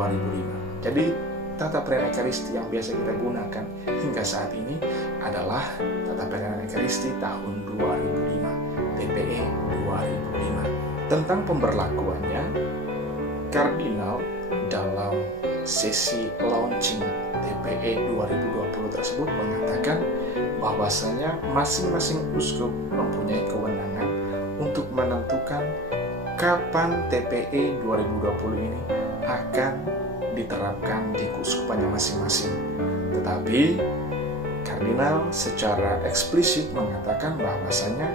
2005. Jadi tata perayaan Ekaristi yang biasa kita gunakan hingga saat ini adalah tata perayaan Ekaristi tahun 2005, TPE 2005. Tentang pemberlakuannya, Kardinal dalam sesi launching TPE 2020 tersebut mengatakan bahwasanya masing-masing uskup mempunyai kewenangan untuk menentukan kapan TPE 2020 ini akan diterapkan di keuskupannya masing-masing. Tetapi Kardinal secara eksplisit mengatakan bahwasanya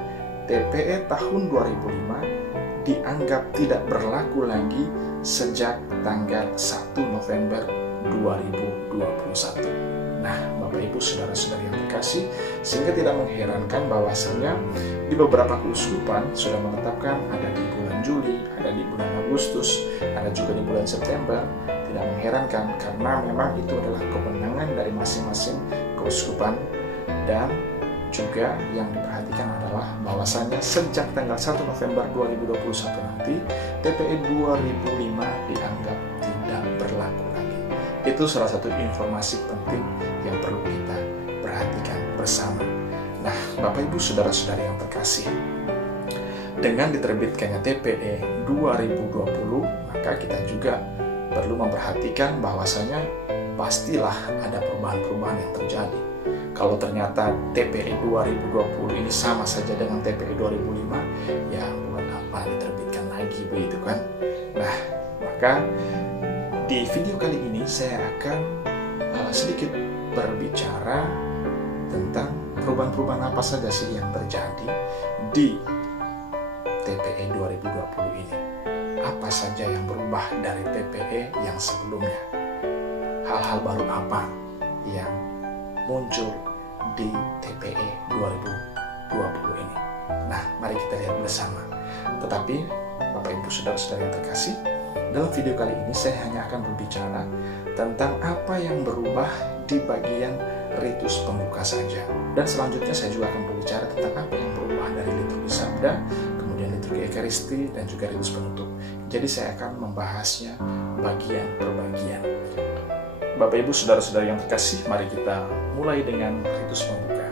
TPE tahun 2005 dianggap tidak berlaku lagi sejak tanggal 1 November 2021. Nah, Bapak Ibu Saudara-saudari yang terkasih, sehingga tidak mengherankan bahwasanya di beberapa keuskupan sudah menetapkan ada di bulan Juli, ada di bulan Agustus, ada juga di bulan September. Tidak mengherankan karena memang itu adalah kewenangan dari masing-masing keuskupan, dan juga yang diperhatikan adalah bahwasanya sejak tanggal 1 November 2021 nanti TPE 2005 dianggap tidak berlaku lagi. Itu salah satu informasi penting yang perlu kita perhatikan bersama. Nah, Bapak Ibu Saudara-saudari yang terkasih, dengan diterbitkannya TPE 2020, maka kita juga perlu memperhatikan bahwasanya pastilah ada perubahan-perubahan yang terjadi. Kalau ternyata TPE 2020 ini sama saja dengan TPE 2005, ya buat apa diterbitkan lagi, begitu kan? Nah, maka di video kali ini saya akan sedikit berbicara tentang perubahan-perubahan apa saja sih yang terjadi di TPE 2020 ini. Apa saja yang berubah dari TPE yang sebelumnya? Hal-hal baru apa yang muncul di TPE 2020 ini? Nah, mari kita lihat bersama. Tetapi, Bapak Ibu Saudara-saudara yang terkasih, dalam video kali ini saya hanya akan berbicara tentang apa yang berubah di bagian ritus pembuka saja. Dan selanjutnya saya juga akan berbicara tentang apa yang berubah dari liturgi sabda, kemudian liturgi Ekaristi, dan juga ritus penutup. Jadi saya akan membahasnya bagian per bagian. Bapak Ibu Saudara-saudari yang terkasih, mari kita mulai dengan ritus pembuka.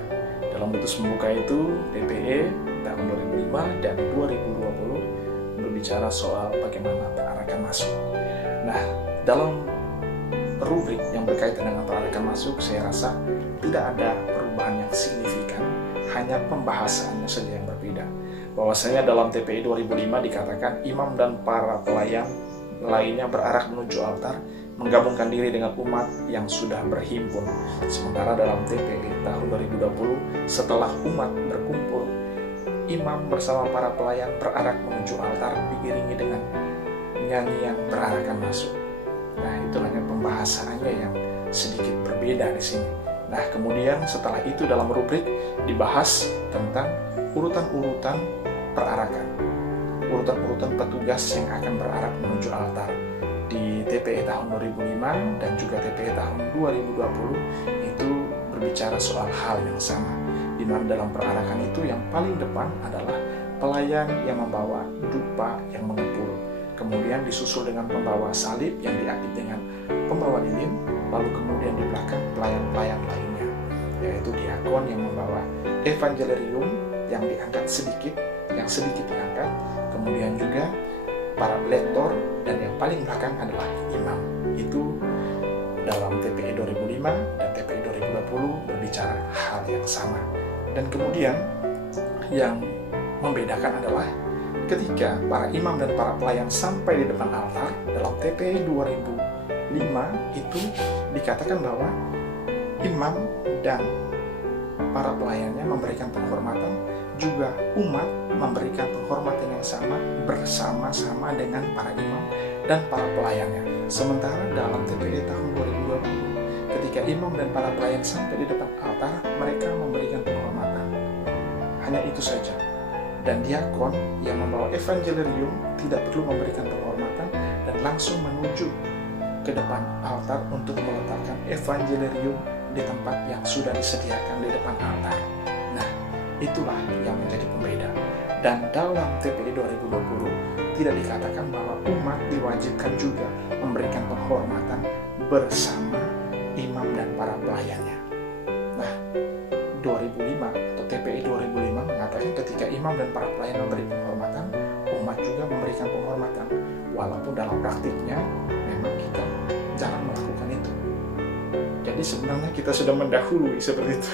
Dalam ritus pembuka itu, TPE tahun 2005 dan 2020 berbicara soal bagaimana perarakan masuk. Nah, dalam rubrik yang berkaitan dengan perarakan masuk, saya rasa tidak ada perubahan yang signifikan, hanya pembahasannya saja yang berbeda. Bahwasanya dalam TPE 2005 dikatakan imam dan para pelayan lainnya berarak menuju altar, menggabungkan diri dengan umat yang sudah berhimpun. Sementara dalam TPE tahun 2020, setelah umat berkumpul, imam bersama para pelayan berarak menuju altar diiringi dengan nyanyian berarakan masuk. Nah, itu hanya pembahasannya yang sedikit berbeda di sini. Nah, kemudian setelah itu dalam rubrik dibahas tentang urutan-urutan perarakan, urutan-urutan petugas yang akan berarak menuju altar. Di TPE tahun 2005 dan juga TPE tahun 2020 itu berbicara soal hal yang sama, di mana dalam perarakan itu yang paling depan adalah pelayan yang membawa dupa yang mengepul, kemudian disusul dengan pembawa salib yang diapit dengan pembawa lilin, lalu kemudian di belakang pelayan-pelayan lainnya, yaitu diakon yang membawa evangelarium yang diangkat sedikit, yang sedikit diangkat, kemudian juga para lektor, dan yang paling belakang adalah imam. Itu dalam TPE 2005 dan TPE 2020 berbicara hal yang sama. Dan kemudian yang membedakan adalah ketika para imam dan para pelayan sampai di depan altar, dalam TPE 2005 itu dikatakan bahwa imam dan para pelayannya memberikan penghormatan, juga umat memberikan penghormatan yang sama bersama-sama dengan para imam dan para pelayannya. Sementara dalam TPE tahun 2020, ketika imam dan para pelayan sampai di depan altar, mereka memberikan penghormatan. Hanya itu saja. Dan diakon yang membawa evangelarium tidak perlu memberikan penghormatan dan langsung menuju ke depan altar untuk meletakkan evangelarium di tempat yang sudah disediakan di depan altar. Nah, itulah yang menjadi pembeda. Dan dalam TPI 2020 tidak dikatakan bahwa umat diwajibkan juga memberikan penghormatan bersama imam dan para pelayannya. Nah, 2005 atau TPI 2005 mengatakan ketika imam dan para pelayan memberi penghormatan, umat juga memberikan penghormatan. Walaupun dalam praktiknya memang kita jarang melakukan itu. Jadi sebenarnya kita sudah mendahului seperti itu.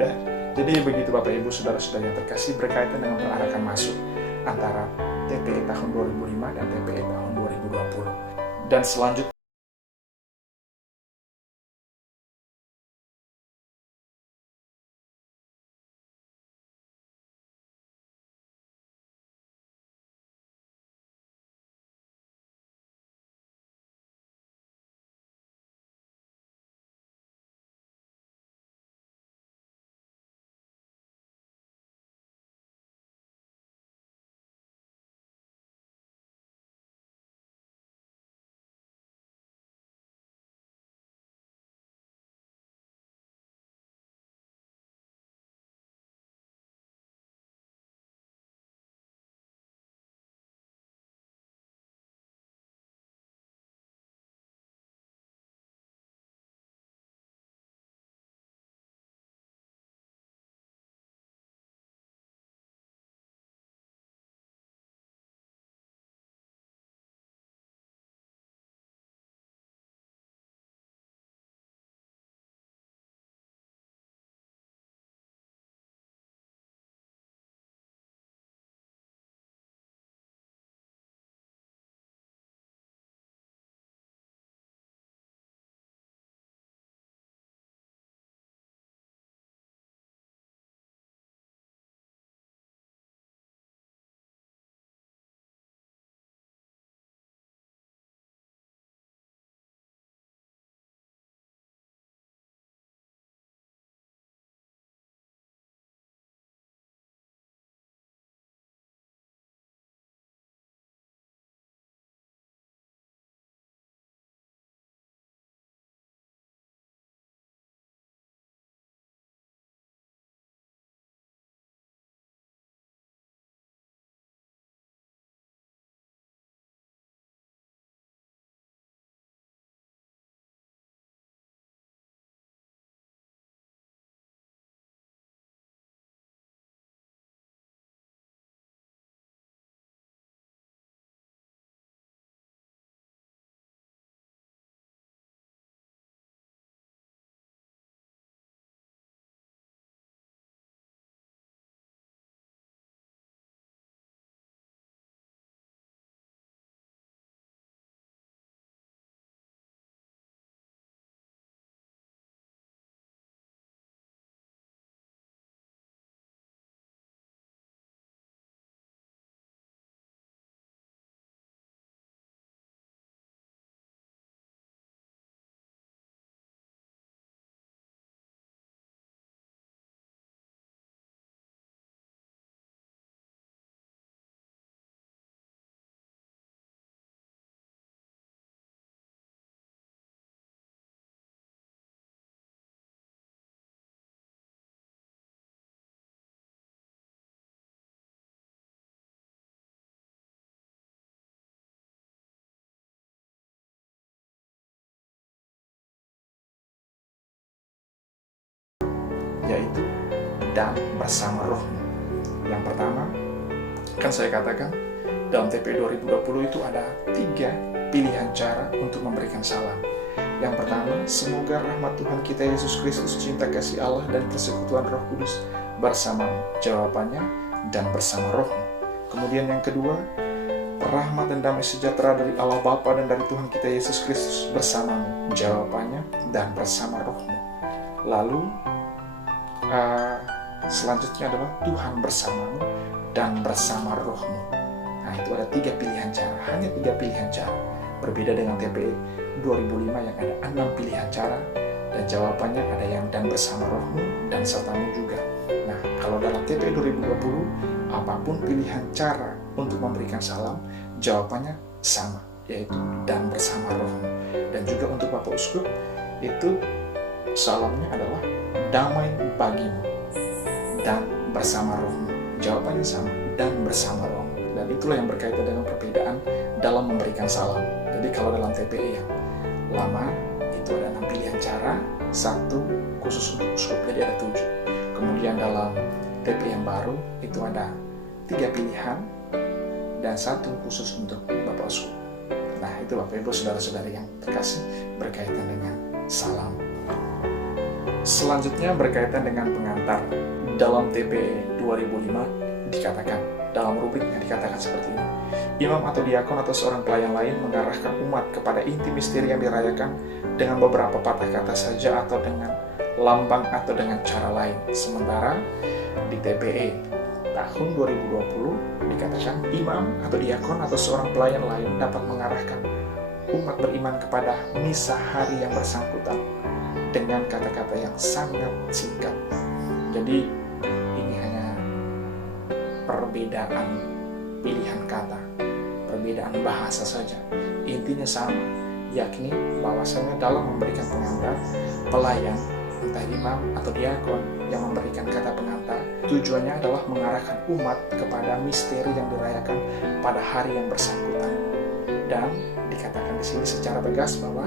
Ya, jadi begitu Bapak Ibu Saudara-saudara yang terkasih, berkaitan dengan perarakan masuk antara TPI tahun 2005 dan TPI tahun 2020. Dan selanjutnya yaitu dan bersama rohmu. Yang pertama, kan saya katakan dalam TPI 2020 itu ada 3 pilihan cara untuk memberikan salam. Yang pertama, semoga rahmat Tuhan kita Yesus Kristus, cinta kasih Allah dan persekutuan Roh Kudus bersamamu. Jawabannya, dan bersama rohmu. Kemudian yang kedua, rahmat dan damai sejahtera dari Allah Bapa dan dari Tuhan kita Yesus Kristus bersamamu. Jawabannya, dan bersama rohmu. Lalu selanjutnya adalah Tuhan bersamamu dan bersama rohmu. Nah, itu ada 3 pilihan cara, hanya 3 pilihan cara. Berbeda dengan TPI 2005 yang ada 6 pilihan cara, dan jawabannya ada yang dan bersama rohmu dan sertamu juga. Nah, kalau dalam TPI 2020, apapun pilihan cara untuk memberikan salam, jawabannya sama, yaitu dan bersama rohmu. Dan juga untuk Bapak Uskup, itu salamnya adalah damai bagimu dan bersama rohmu. jawabannya sama dan bersama roh. Dan itulah yang berkaitan dengan perbedaan dalam memberikan salam. Jadi kalau dalam TPE yang lama itu ada 6 pilihan cara, 1 khusus untuk uskup, jadi ada 7. Kemudian dalam TPE yang baru itu ada 3 pilihan dan 1 khusus untuk Bapak Uskup. Nah, itu Bapak Ibu saudara-saudari yang terkasih berkaitan dengan salam. Selanjutnya berkaitan dengan pengantar. Dalam TPE 2005 dikatakan, dalam rubriknya dikatakan seperti ini. Imam atau diakon atau seorang pelayan lain mengarahkan umat kepada inti misteri yang dirayakan dengan beberapa patah kata saja atau dengan lambang atau dengan cara lain. Sementara di TPE tahun 2020 dikatakan imam atau diakon atau seorang pelayan lain dapat mengarahkan umat beriman kepada misa hari yang bersangkutan dengan kata-kata yang sangat singkat. Jadi ini hanya perbedaan pilihan kata, perbedaan bahasa saja. Intinya sama, yakni bahwasanya dalam memberikan pengantar, pelayan, entah imam atau diakon yang memberikan kata pengantar, tujuannya adalah mengarahkan umat kepada misteri yang dirayakan pada hari yang bersangkutan. Dan dikatakan di sini secara tegas bahwa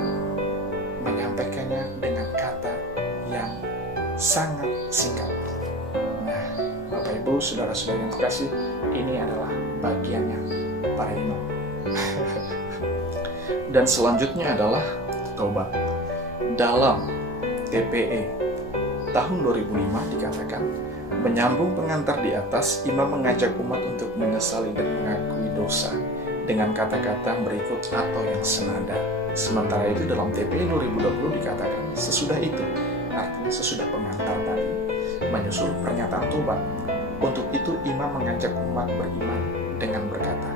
menyampaikannya dengan kata yang sangat singkat. Nah, Bapak Ibu, saudara-saudara yang terkasih, ini adalah bagiannya para imam. Dan selanjutnya adalah taubat. Dalam TPE tahun 2005 dikatakan, menyambung pengantar di atas, imam mengajak umat untuk menyesali dan mengakui dosa dengan kata-kata berikut atau yang senada. Sementara itu dalam TPE 2020 dikatakan, sesudah itu, artinya sesudah pengantar tadi, menyusul pernyataan tobat. Untuk itu imam mengajak umat beriman dengan berkata.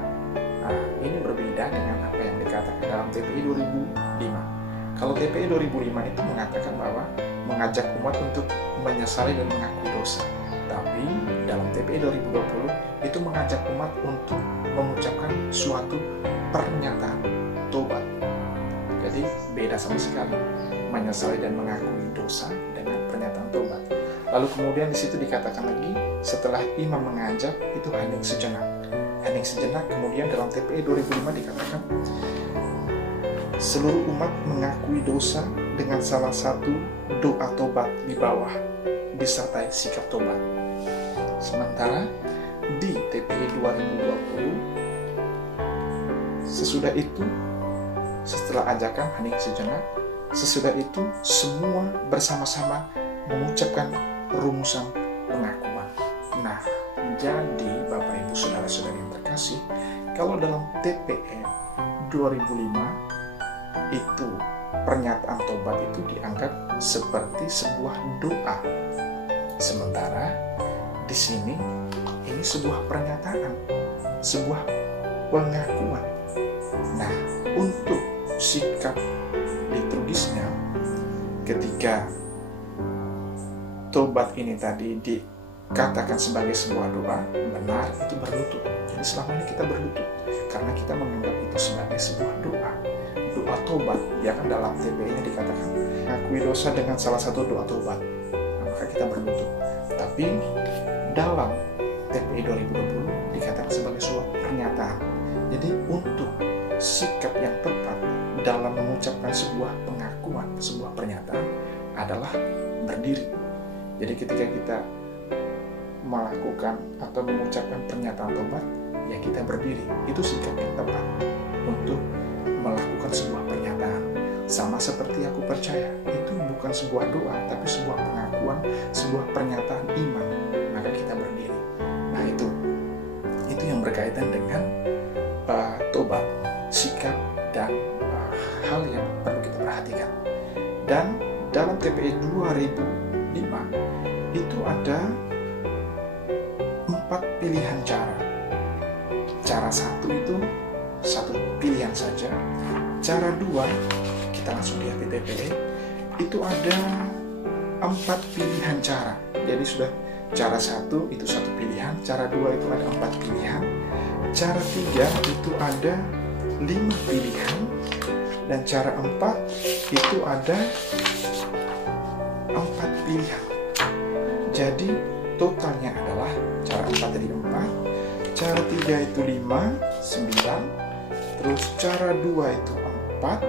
Nah, ini berbeda dengan apa yang dikatakan dalam TPE 2005. Kalau TPE 2005 itu mengatakan bahwa mengajak umat untuk menyesali dan mengakui dosa. Tapi dalam TPE 2020 itu mengajak umat untuk mengucapkan suatu pernyataan tobat. Jadi beda sama sekali menyesali dan mengakui dosa dengan pernyataan tobat. Lalu kemudian di situ dikatakan lagi setelah imam mengajak itu hening sejenak. Hening sejenak, kemudian dalam TPE 2005 dikatakan seluruh umat mengakui dosa dengan salah satu doa tobat di bawah disertai sikap tobat. Sementara di TPE 2020 sesudah itu, setelah ajakan hening sejenak, sesudah itu semua bersama-sama mengucapkan rumusan pengakuan. Nah, jadi Bapak Ibu saudara-saudari yang terkasih, kalau dalam TPE 2005 itu pernyataan tobat itu dianggap seperti sebuah doa. Sementara di sini ini sebuah pernyataan, sebuah pengakuan. Nah, untuk sikap liturgisnya ketika tobat ini tadi dikatakan sebagai sebuah doa, benar itu berlutut. Jadi selama ini kita berlutut karena kita menganggap itu sebagai sebuah doa tobat. Ya kan dalam TPE-nya dikatakan akui dosa dengan salah satu doa tobat. Nah, maka kita berlutut. Tapi dalam TPE 2020 dikatakan sebagai sebuah pernyataan. Jadi untuk sikap yang tepat dalam mengucapkan sebuah pengakuan, sebuah pernyataan adalah berdiri. Jadi ketika kita melakukan atau mengucapkan pernyataan tobat, ya kita berdiri. Itu sikap yang tepat untuk melakukan sebuah pernyataan. Sama seperti aku percaya, itu bukan sebuah doa, tapi sebuah pengakuan, sebuah pernyataan iman. Maka kita berdiri. Nah itu yang berkaitan dengan tobat, sikap dan hal yang perlu kita perhatikan. Dan dalam TPE 2005 itu ada 4 pilihan cara. Cara 1 itu 1 pilihan saja. Cara 2 kita langsung lihat di TPE itu ada 4 pilihan cara. Jadi sudah cara 1 itu 1 pilihan, cara 2 itu ada 4 pilihan, cara 3 itu ada 5 pilihan, dan cara 4 itu ada 4 pilihan. Jadi totalnya adalah cara 4 tadi 3 itu 5, 9. Terus cara 2 itu 4,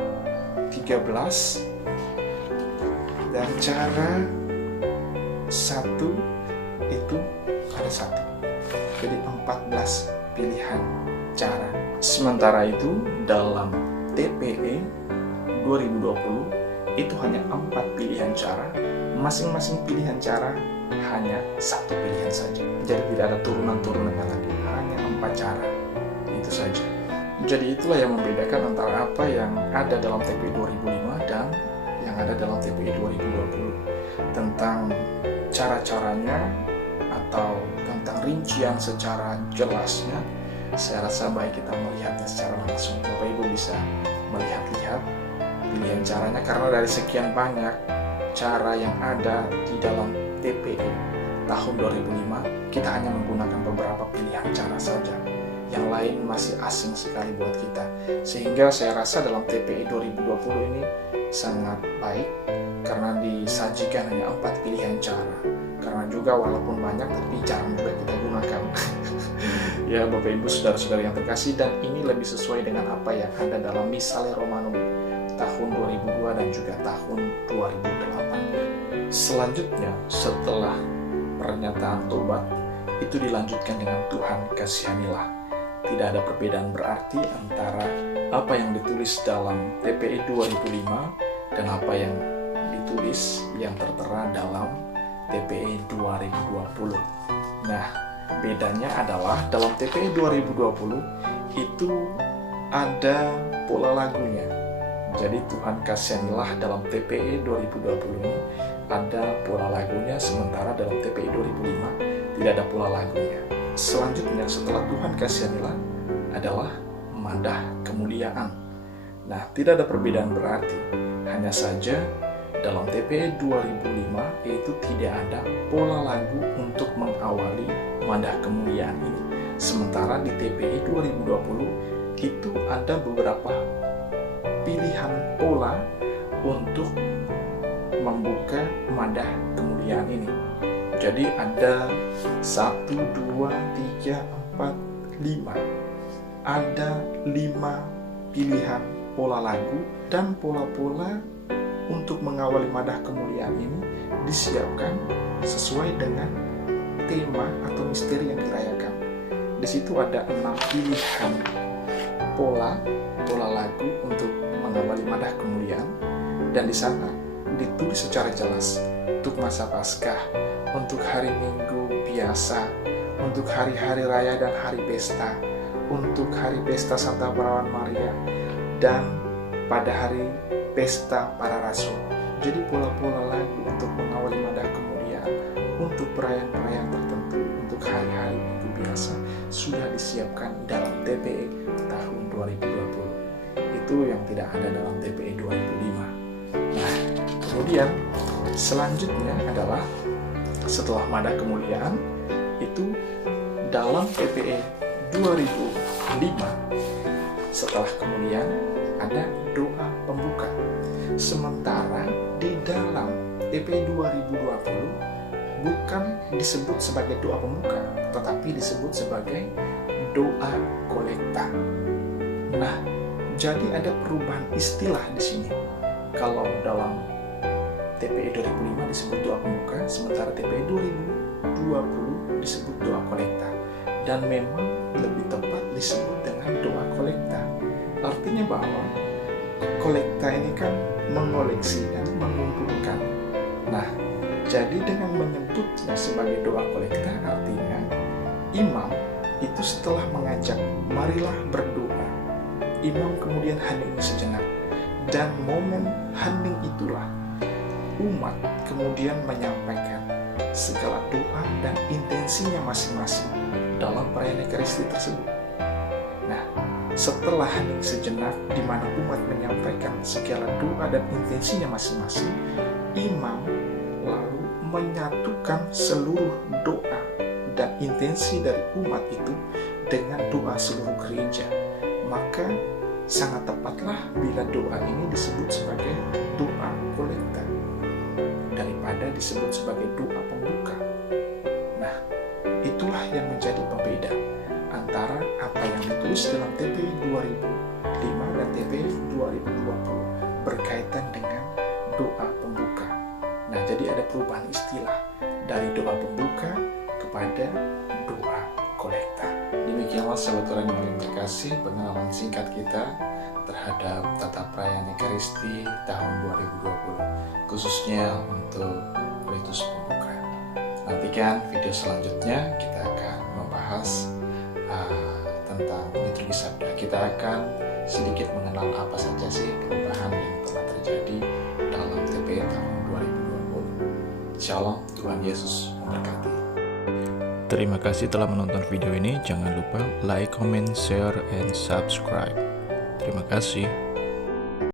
13. Dan cara 1 itu ada 1. Jadi 14 pilihan cara. Sementara itu dalam TPE 2020 itu hanya 4 pilihan cara. Masing-masing pilihan cara hanya 1 pilihan saja. Jadi tidak ada turunan-turunan lagi, hanya 4 cara. Itu saja. Jadi itulah yang membedakan antara apa yang ada dalam TPE 2005 dan yang ada dalam TPE 2020. Tentang cara-caranya atau tentang rincian secara jelasnya, saya rasa baik kita melihatnya secara langsung. Bapak Ibu bisa melihat-lihat pilihan caranya, karena dari sekian banyak cara yang ada di dalam TPE tahun 2005, kita hanya menggunakan beberapa pilihan cara saja. Yang lain masih asing sekali buat kita. Sehingga saya rasa dalam TPE 2020 ini sangat baik karena disajikan hanya 4 pilihan cara. Karena juga walaupun banyak tapi jarang juga kita gunakan. Ya Bapak Ibu saudara-saudara yang terkasih, dan ini lebih sesuai dengan apa yang ada dalam Misale Romanum tahun 2002 dan juga tahun 2008. Selanjutnya setelah pernyataan tobat itu dilanjutkan dengan Tuhan kasihanilah. Tidak ada perbedaan berarti antara apa yang ditulis dalam TPE 2005 dan apa yang ditulis yang tertera dalam TPE 2020. Nah, bedanya adalah dalam TPE 2020 itu ada pola lagunya. Jadi Tuhan kasihanilah dalam TPE 2020 ini ada pola lagunya, sementara dalam TPE 2005 tidak ada pola lagunya. Selanjutnya setelah Tuhan kasihanilah adalah madah kemuliaan. Nah, tidak ada perbedaan berarti. Hanya saja dalam TPE 2005 itu tidak ada pola lagu untuk mengawali madah kemuliaan ini. Sementara di TPE 2020 itu ada beberapa pilihan pola untuk membuka madah kemuliaan ini. Jadi ada 1, 2, 3, 4, 5. Ada 5 pilihan pola lagu, dan pola-pola untuk mengawali madah kemuliaan ini disiapkan sesuai dengan tema atau misteri yang dirayakan. Di situ ada 6 pilihan pola lagu untuk mengawali madah kemuliaan, dan di sana ditulis secara jelas untuk masa Paskah, untuk hari Minggu biasa, untuk hari-hari raya dan hari pesta, untuk hari pesta Santa Perawan Maria, dan pada hari pesta para rasul. Jadi pola-pola lagu untuk mengawali madah kemuliaan, untuk perayaan-perayaan tertentu, untuk hari-hari Minggu biasa sudah disiapkan dalam TPE tahun 2020. Itu yang tidak ada dalam TPE 2005. Nah, kemudian selanjutnya adalah setelah madah kemuliaan itu dalam TPE 2005 setelah kemuliaan ada doa pembuka. Sementara di dalam TPE 2020 bukan disebut sebagai doa pembuka, tetapi disebut sebagai doa kolekta. Nah, jadi ada perubahan istilah di sini. Kalau dalam TPE 2005 disebut doa pembuka, sementara TPE 2020 disebut doa kolekta. Dan memang lebih tepat disebut dengan doa kolekta. Artinya bahwa kolekta ini kan mengoleksi dan mengumpulkan. Nah, jadi dengan menyebutnya sebagai doa kolekta, artinya imam itu setelah mengajak marilah berdoa, imam kemudian hening sejenak, dan momen hening itulah umat kemudian menyampaikan segala doa dan intensinya masing-masing dalam perayaan Ekaristi tersebut. Nah, setelah hening sejenak di mana umat menyampaikan segala doa dan intensinya masing-masing, imam lalu menyatukan seluruh doa dan intensi dari umat itu dengan doa seluruh gereja. Maka sangat tepatlah bila doa ini disebut sebagai doa kolekta daripada disebut sebagai doa pembuka. Nah, itulah yang menjadi pembeda antara ditulis dalam TP 2005 dan TP 2020 berkaitan dengan doa pembuka. Nah, jadi ada perubahan istilah dari doa pembuka kepada doa kolekta. Demikianlah sahabat Tuhan yang paling terkasih, pengalaman singkat kita terhadap tata perayaan Ekaristi tahun 2020, khususnya untuk ritus pembuka. Nantikan video selanjutnya, kita akan membahas tentang liturgi sabda. Kita akan sedikit mengenal apa saja sih perubahan yang telah terjadi dalam TP tahun 2020. Shalom, Tuhan Yesus memberkati. Terima kasih telah menonton video ini. Jangan lupa like, comment, share, and subscribe. Terima kasih.